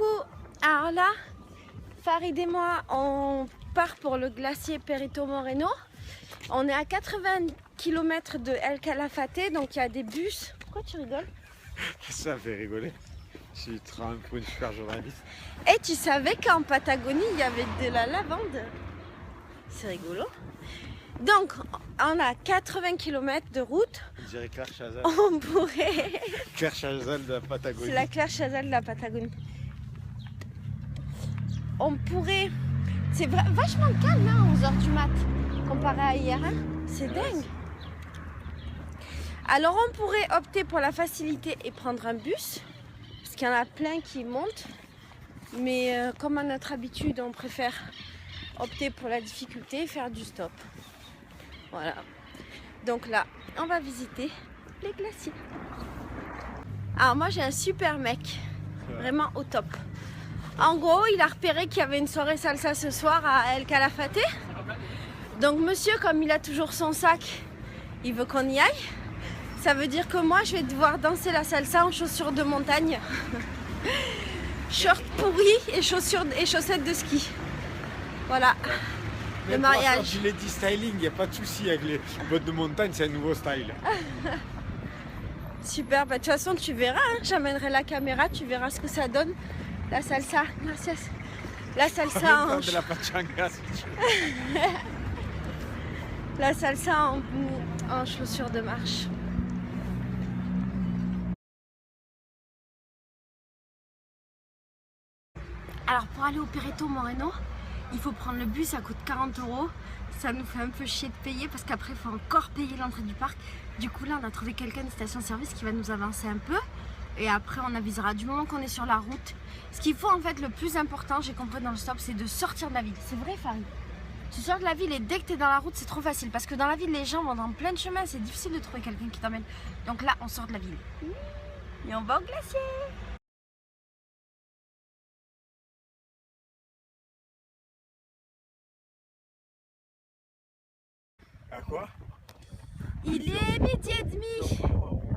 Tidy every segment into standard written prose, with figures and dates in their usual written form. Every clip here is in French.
Coucou! Alors là, Farid et moi, on part pour le glacier Perito Moreno. On est à 80 km de El Calafate, donc il y a des bus. Pourquoi tu rigoles? Ça fait rigoler. Je suis un peu une super journaliste. Et tu savais qu'en Patagonie, il y avait de la lavande? C'est rigolo. Donc, on a 80 km de route. On dirait Claire Chazal. On pourrait... Claire Chazal de la Patagonie. C'est la Claire Chazal de la Patagonie. On pourrait... C'est vachement calme hein, à 11h du mat, comparé à hier. Hein. C'est dingue. Alors, on pourrait opter pour la facilité et prendre un bus. Parce qu'il y en a plein qui montent. Mais comme à notre habitude, on préfère opter pour la difficulté et faire du stop. Voilà. Donc là, on va visiter les glaciers. Alors moi, j'ai un super mec. Vraiment au top. En gros, il a repéré qu'il y avait une soirée salsa ce soir à El Calafate. Donc monsieur, comme il a toujours son sac, il veut qu'on y aille. Ça veut dire que moi, je vais devoir danser la salsa en chaussures de montagne. Short pourri et chaussettes de ski. Voilà. Le mariage. Je l'ai dit styling, il n'y a pas de souci avec les bottes de montagne, c'est un nouveau style. Super, bah, de toute façon tu verras, hein. J'amènerai la caméra, tu verras ce que ça donne. La salsa, gracias. La salsa en... de la pachanga, si tu veux. La salsa en chaussures de marche. Alors pour aller au Perito Moreno, il faut prendre le bus, ça coûte 40 €. Ça nous fait un peu chier de payer parce qu'après il faut encore payer l'entrée du parc. Du coup là on a trouvé quelqu'un de station-service qui va nous avancer un peu. Et après on avisera du moment qu'on est sur la route. Ce qu'il faut en fait, le plus important, j'ai compris dans le stop, c'est de sortir de la ville. C'est vrai Farid? Tu sors de la ville et dès que tu es dans la route c'est trop facile. Parce que dans la ville les gens vont dans plein de chemins, c'est difficile de trouver quelqu'un qui t'emmène. Donc là on sort de la ville. Et on va au glacier. À quoi? Il est 12h30.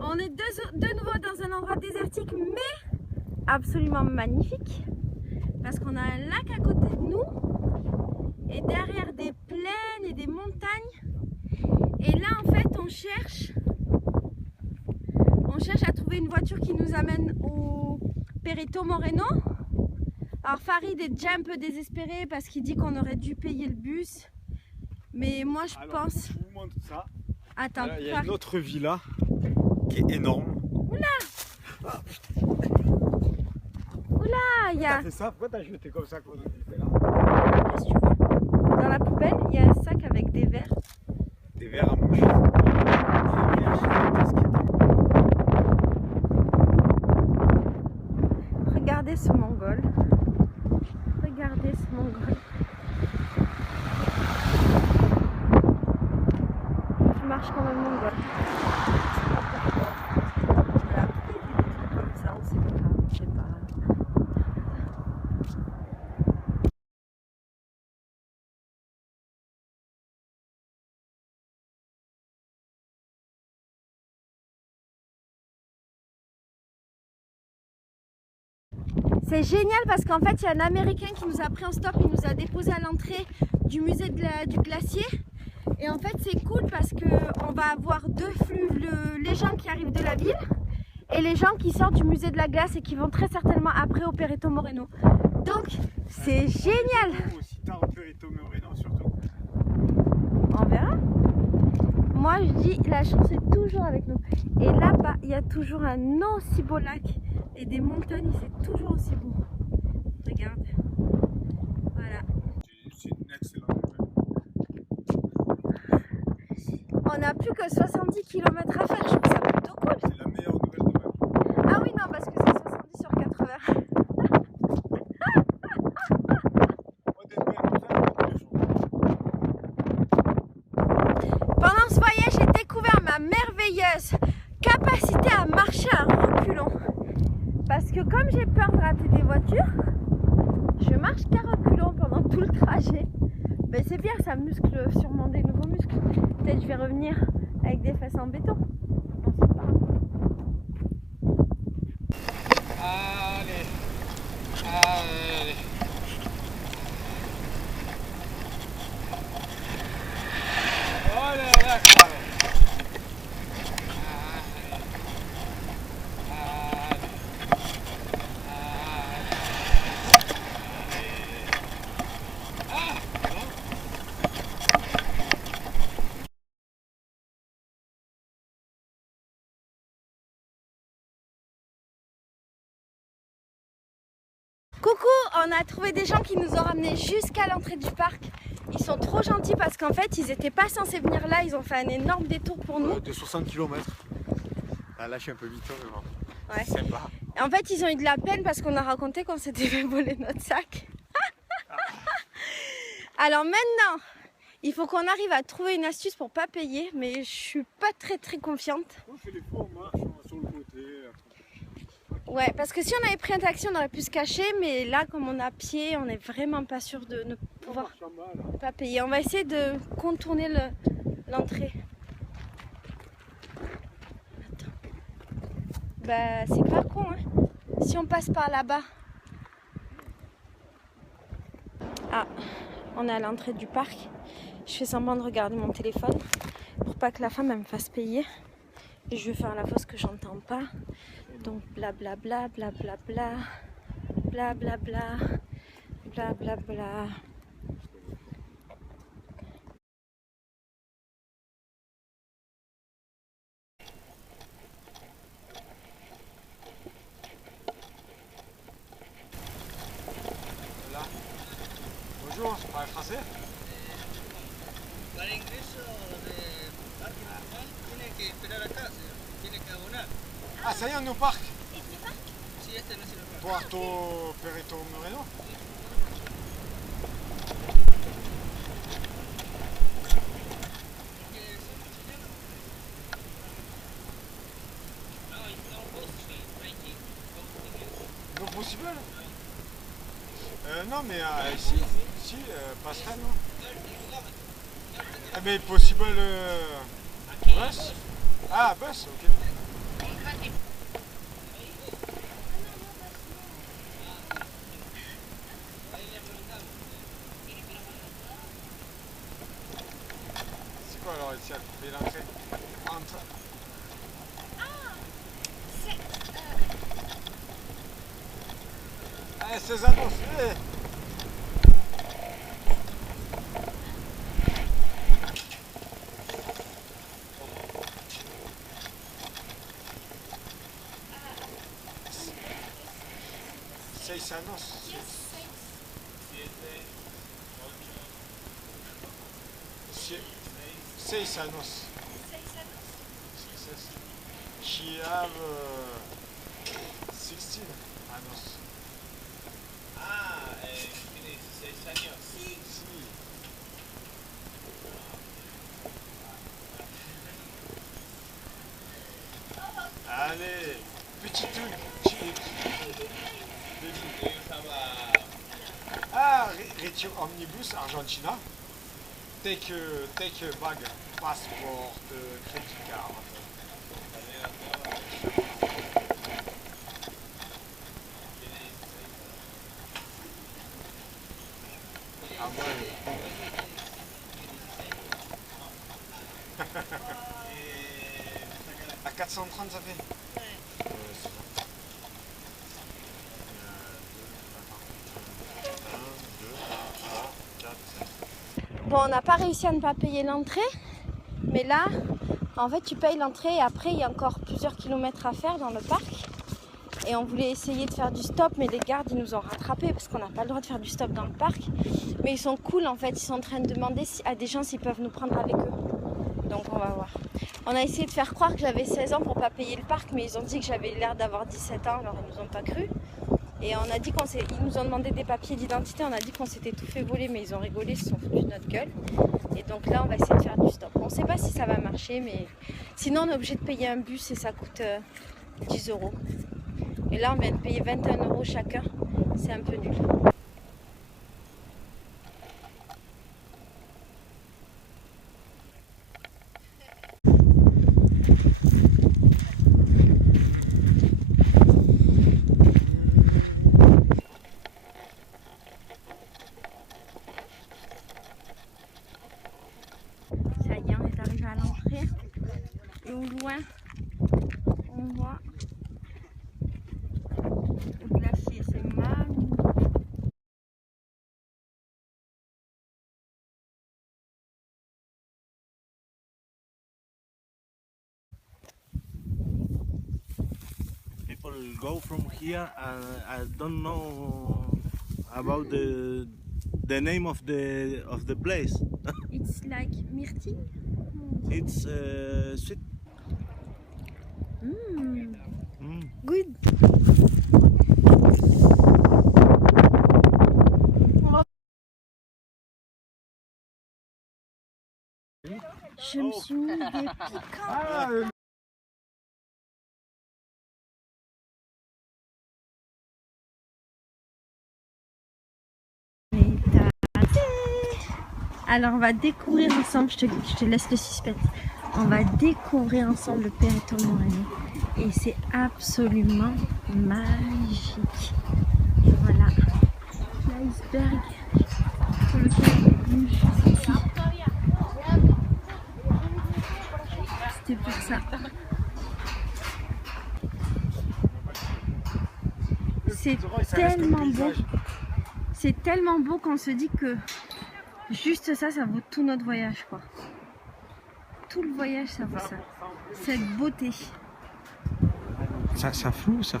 On est de nouveau dans un endroit désertique mais absolument magnifique. Parce qu'on a un lac à côté de nous. Et derrière des plaines et des montagnes. Et là en fait on cherche à trouver une voiture qui nous amène au Perito Moreno. Alors Farid est déjà un peu désespéré parce qu'il dit qu'on aurait dû payer le bus. Mais moi je pense... Je vous montre ça. Attends, il y a une autre villa qui est énorme. Oula! Oula, il y a... T'as fait ça? Pourquoi t'as jeté comme ça quand on était là? Qu'est-ce que tu veux? Dans la poubelle, il y a un sac avec des verres. Des verres à mouche. Regardez ce mongol. Regardez ce mongol. Je marche comme un mongol. Voilà. Comme ça, on sait pas. On sait pas. C'est génial parce qu'en fait il y a un Américain qui nous a pris en stop, il nous a déposé à l'entrée du musée du glacier. Et en fait c'est cool parce qu'on va avoir deux flux, les gens qui arrivent de la ville et les gens qui sortent du musée de la glace et qui vont très certainement après au Perito Moreno. Donc c'est génial. Si t'as un Perito Moreno surtout. On verra. Moi je dis la chance est toujours avec nous. Et là-bas il y a toujours un aussi beau lac. Et des montagnes, c'est toujours aussi beau. Regarde. Voilà. C'est une excellente nouvelle. On n'a plus que 70 km à faire. Je trouve ça plutôt cool. C'est la meilleure nouvelle de ma vie. Ah oui, non, parce que c'est 70 sur 80. Moi, des nouvelles comme ça, tous les jours. Pendant ce voyage, j'ai découvert ma merveilleuse capacité à marcher à reculons. Parce que comme j'ai peur de rater des voitures, je marche qu'à reculons pendant tout le trajet. Mais c'est bien, ça muscle sûrement des nouveaux muscles. Peut-être je vais revenir avec des fesses en béton. On sait pas. Allez. Coucou, on a trouvé des gens qui nous ont ramenés jusqu'à l'entrée du parc. Ils sont trop gentils parce qu'en fait ils n'étaient pas censés venir là, ils ont fait un énorme détour pour nous. De 60 km. Ah, là je suis un peu vite, mais bon. Ouais. C'est sympa. Et en fait ils ont eu de la peine parce qu'on a raconté qu'on s'était fait voler notre sac. Alors maintenant, il faut qu'on arrive à trouver une astuce pour pas payer, mais je suis pas très confiante. On fait les fois on marche sur le côté. Ouais, parce que si on avait pris un taxi, on aurait pu se cacher, mais là, comme on a pied, on n'est vraiment pas sûr de ne pouvoir pas payer. On va essayer de contourner l'entrée. Attends. Bah, c'est pas con, hein. Si on passe par là-bas. Ah, on est à l'entrée du parc. Je fais semblant de regarder mon téléphone pour pas que la femme elle me fasse payer. Et je vais faire la fausse que j'entends pas. Donc blablabla, blablabla, blablabla, blablabla. Voilà. Bonjour, vous parlez français? Para ingreso de parque normal tiene que esperar acá, señor. Tiene que abonar. Ah, ça y est, on est au parc. Sí, este no es el parque. Puerto Perito Moreno. Non possible. Non mais si, passerait non. Ah mais possible bus. Ah bus, ok. C'est quoi alors ici à couper l'entrée? Entre. Ah, ces annonces, Seis años. Seis años. She have 16 años. Ah, tiene 16 años. Sí. Allez, petit tout. Ah, Retiro Omnibus Argentina. Take bag, passport, credit card. Ah ouais. À 430 ça fait? C'est bon. 1, 2, 3, 4, 5. Bon, on n'a pas réussi à ne pas payer l'entrée, mais là, en fait, tu payes l'entrée et après, il y a encore plusieurs kilomètres à faire dans le parc. Et on voulait essayer de faire du stop, mais les gardes, ils nous ont rattrapés parce qu'on n'a pas le droit de faire du stop dans le parc. Mais ils sont cool, en fait, ils sont en train de demander à des gens s'ils peuvent nous prendre avec eux. Donc on va voir. On a essayé de faire croire que j'avais 16 ans pour pas payer le parc, mais ils ont dit que j'avais l'air d'avoir 17 ans, alors ils nous ont pas cru. Et on a dit ils nous ont demandé des papiers d'identité, on a dit qu'on s'était tout fait voler, mais ils ont rigolé, ils se sont foutus de notre gueule. Et donc là, on va essayer de faire du stop. On ne sait pas si ça va marcher, mais sinon on est obligé de payer un bus et ça coûte 10 €. Et là, on vient de payer 21 € chacun, c'est un peu nul. Ça y est, on est arrivé à l'entrée. Et au loin, on voit le glacier, c'est magnifique. Et pour go from here. I don't know about the name of the place. It's like myrtille. It's sweet. Good. Je me suis mis des piquants. Alors on va découvrir ensemble, je te laisse le suspense. On va découvrir ensemble le Perito Moreno et c'est absolument magique. Et voilà l'iceberg sur lequel on est venu juste ici. C'était pour ça. C'est tellement beau. C'est tellement beau qu'on se dit que juste ça, ça vaut tout notre voyage, quoi. Tout le voyage, ça vaut ça. Cette beauté. Ça floute.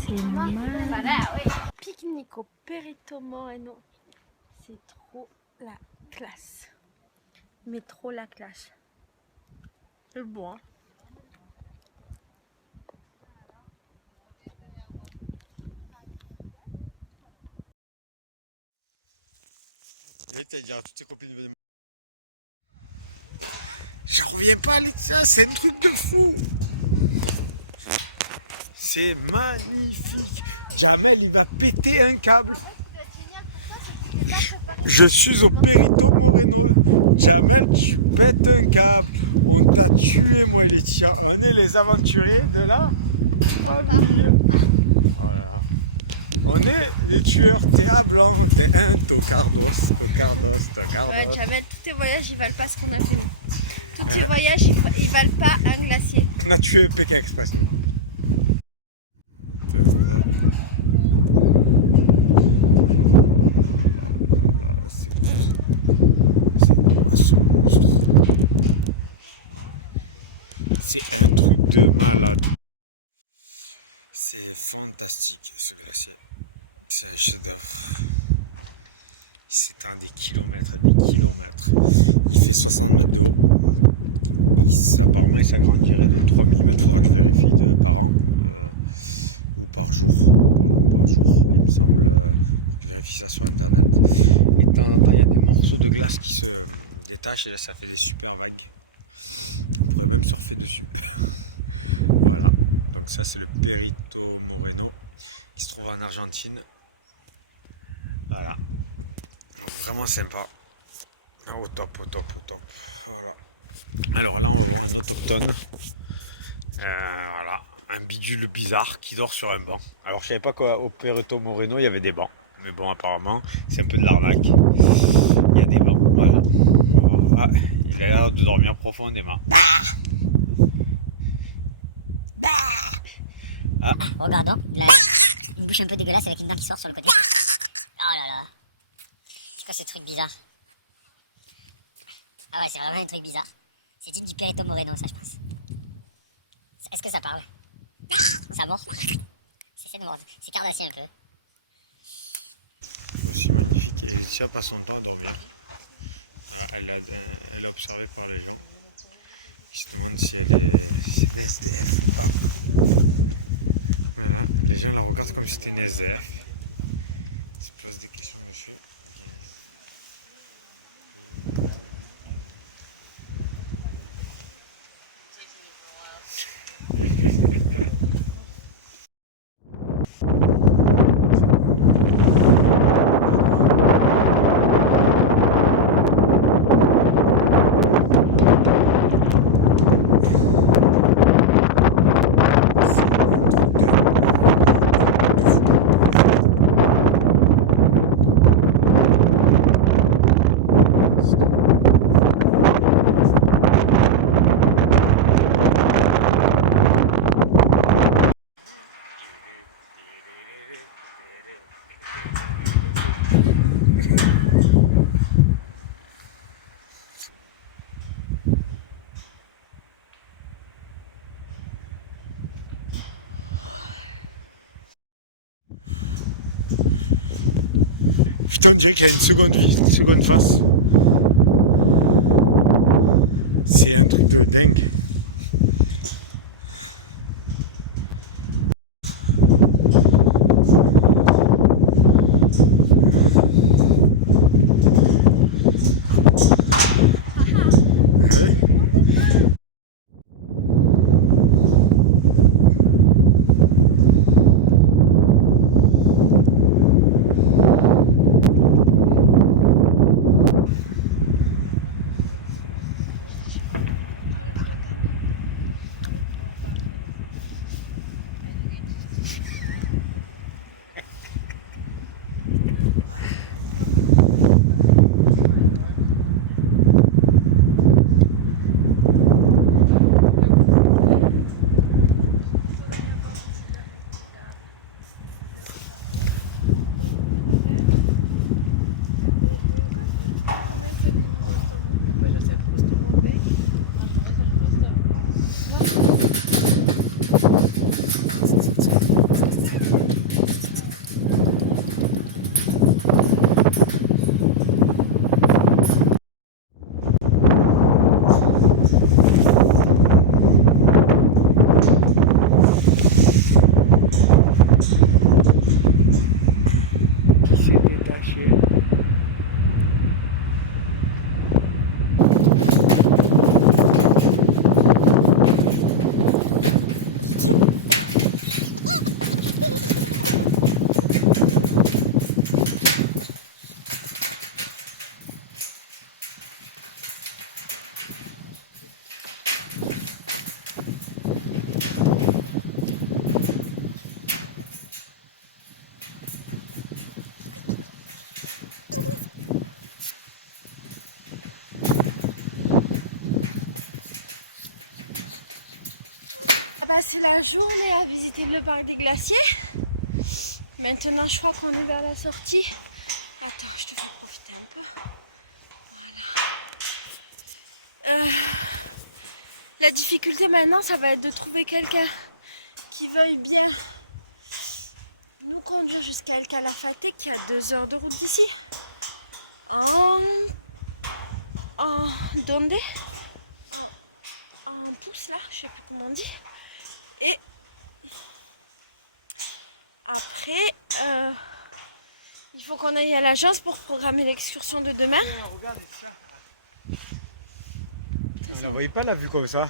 C'est magnifique. Pique-nique au Perito Moreno. C'est trop la classe. Mais trop la classe. C'est beau, hein? Je reviens pas, Laetitia, c'est un truc de fou. C'est magnifique. Jamel, il va péter un câble. Je suis au Perito Moreno. Jamel, tu pètes un câble. On t'a tué, moi, Laetitia. On est les aventuriers de la famille. Voilà. On est les tueurs. T'es à blanc, t'es un tocardos. Ouais, Jamel, tous tes voyages, ils valent pas ce qu'on a fait. Tous tes voyages, ils valent pas un glacier. On a tué Pékin Express. C'est un truc de malade. C'est fantastique ce glacier. C'est un chef-d'œuvre. Il s'étend des kilomètres. Il fait 60 mètres de haut. Apparemment, il s'agrandirait de 3 mm. Il faudra que je vérifie par an. Par jour, il me semble. Je vérifie ça sur internet. Et de temps en temps, il y a des morceaux de glace qui se détachent et là, ça fait des super vagues. On pourrait même surfer dessus. Voilà. Donc, ça, c'est le Perito Moreno qui se trouve en Argentine. Voilà. Donc, vraiment sympa. Au top. Voilà. Alors là, on voit un autochtone. Voilà. Un bidule bizarre qui dort sur un banc. Alors, je savais pas qu'au Perito Moreno, il y avait des bancs. Mais bon, apparemment, c'est un peu de l'arnaque. Il y a des bancs. Voilà. Ah, il a l'air de dormir profondément. Ah. Regardons, il a une bouche un peu dégueulasse avec une dent qui sort sur le côté. Oh là là. C'est quoi ce truc bizarre? Ah ouais, c'est vraiment un truc bizarre. C'est type du Perito Moreno, ça, je pense. Est-ce que ça parle? Ça mord? C'est de mordre. C'est cardassier un peu. C'est magnifique. Laetitia passe son temps à dormir. Elle a observé par les gens. Ils se demandent si c'est des SDF ou pas. Voilà. Les gens la regardent comme si c'était une SDF. Ils se posent des questions dessus. putain, on dirait qu'il y a une seconde vie, une seconde face. C'est un truc de dingue. C'est la journée à visiter le parc des glaciers. Maintenant, je crois qu'on est vers la sortie. Attends, je te fais profiter un peu. Voilà. La difficulté maintenant, ça va être de trouver quelqu'un qui veuille bien nous conduire jusqu'à El Calafate, qui est à 2 heures de route d'ici. Donde? En pouce là, je sais plus comment on dit. Et après, il faut qu'on aille à l'agence pour programmer l'excursion de demain. On la voyait pas la vue comme ça.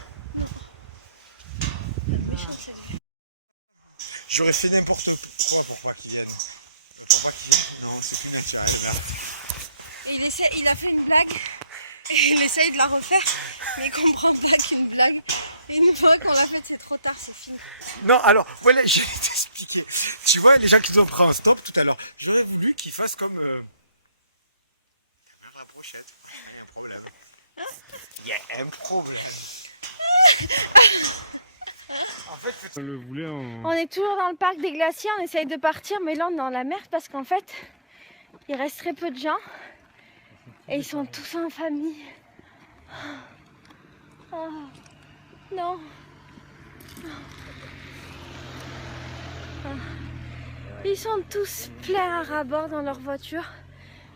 J'aurais fait n'importe quoi pour pas qu'il vienne. Non, c'est tout naturel, merde. Il a fait une blague. Il essaye de la refaire, mais il comprend pas qu'une blague. Et une fois qu'on l'a faite, c'est trop tard, c'est fini. Non, alors, voilà, je vais t'expliquer. Tu vois, les gens qui nous ont pris en stop tout à l'heure, j'aurais voulu qu'ils fassent comme... la vraie brochette. Il y a un problème. Il y a un problème. En fait, on le voulait en... On est toujours dans le parc des glaciers, on essaye de partir, mais là on est dans la merde parce qu'en fait, il reste très peu de gens. Et ils sont tous en famille. Oh, non. Ils sont tous pleins à ras-bord dans leur voiture.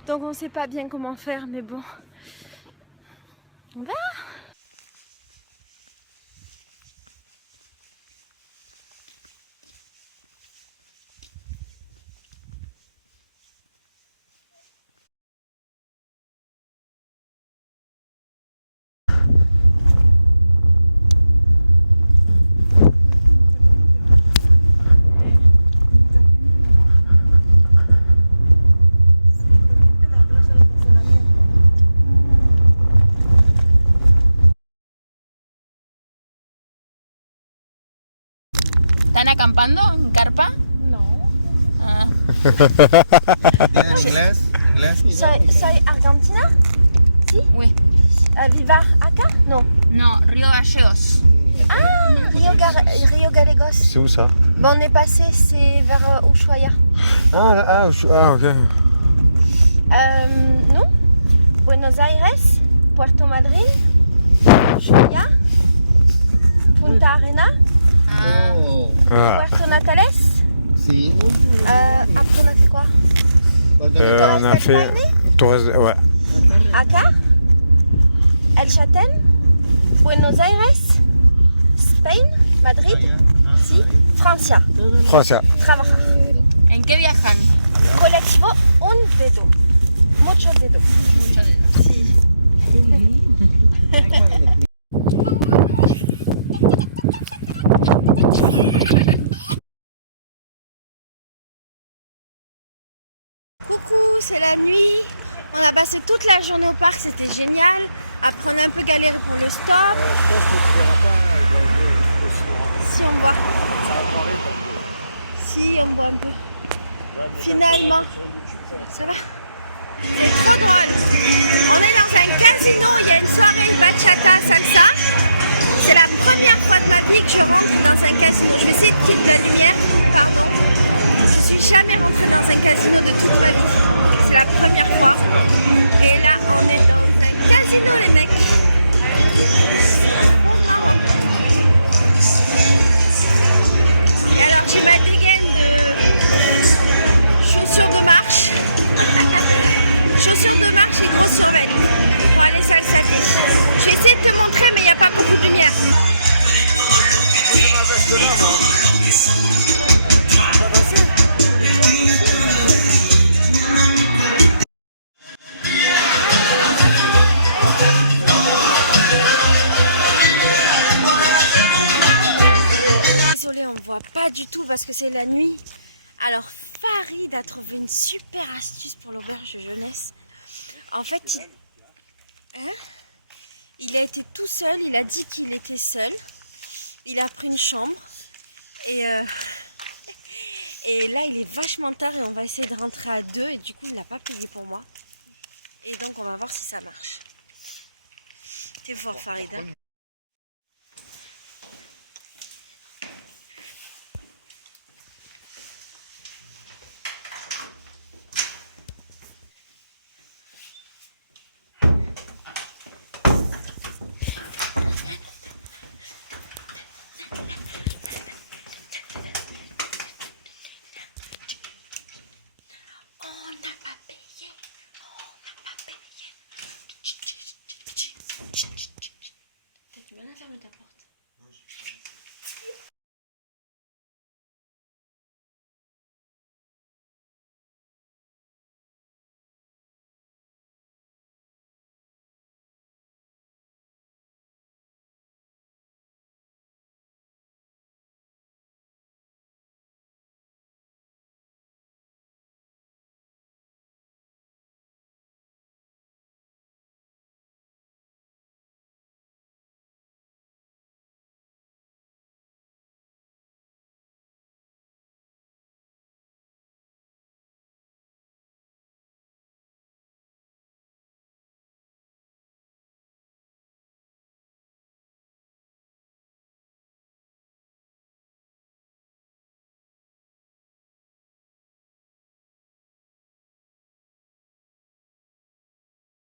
Donc on ne sait pas bien comment faire, mais bon. On verra. ¿Están acampando en carpa? ¿En inglés? Soy argentina? Si? Oui. Viva acá? Non. No, Río Gallegos. Ah, Rio Gallegos. C'est où ça? Bon, on est passé, c'est vers Ushuaia. Ok. Non? Buenos Aires, Puerto Madryn, Ushuaia, Punta Arena, Oh, Ah. Puerto Natales. sí. Après, on a fait quoi? On a fait Torres, ouais. Acá, El Chaten, Buenos Aires, Spain, Madrid, sí, Francia. Francia. Trabajar. ¿En qué viajan? Colectivo un dedo. Mucho dedo. Sí. Coucou, c'est la nuit. On a passé toute la journée au parc, c'était génial. Après, on a un peu galéré pour le stop. Si on voit. Si on voit un peu. Finalement, ça va. C'est trop drôle. On est dans un casino, il y a une soirée bachata salsa. C'est la première fois de ma vie que je rentre dans un casino. Je vais essayer de quitter la lumière. Pardon. Je suis jamais rentrée dans un casino de toute ma vie. C'est la première fois. Et là, on est dans un casino, les mecs. Et alors, j'ai ma dégaine de chaussures de marche. Chaussures de marche et grosses sauvettes pour aller salsater. Je vais essayer de te montrer, mais il n'y a pas beaucoup de lumière. J'ai ma veste là, moi. Ça va passer? Désolée, on ne voit pas du tout parce que c'est la nuit. Alors, Farid a trouvé une super astuce pour l'auberge jeunesse. En fait, il a été tout seul, il a dit qu'il était seul. Il a pris une chambre. Et là, il est vachement tard et on va essayer de rentrer à 2. Et du coup, il n'a pas payé pour moi. Et donc, on va voir si ça marche. T'es fort, Farid. Hein.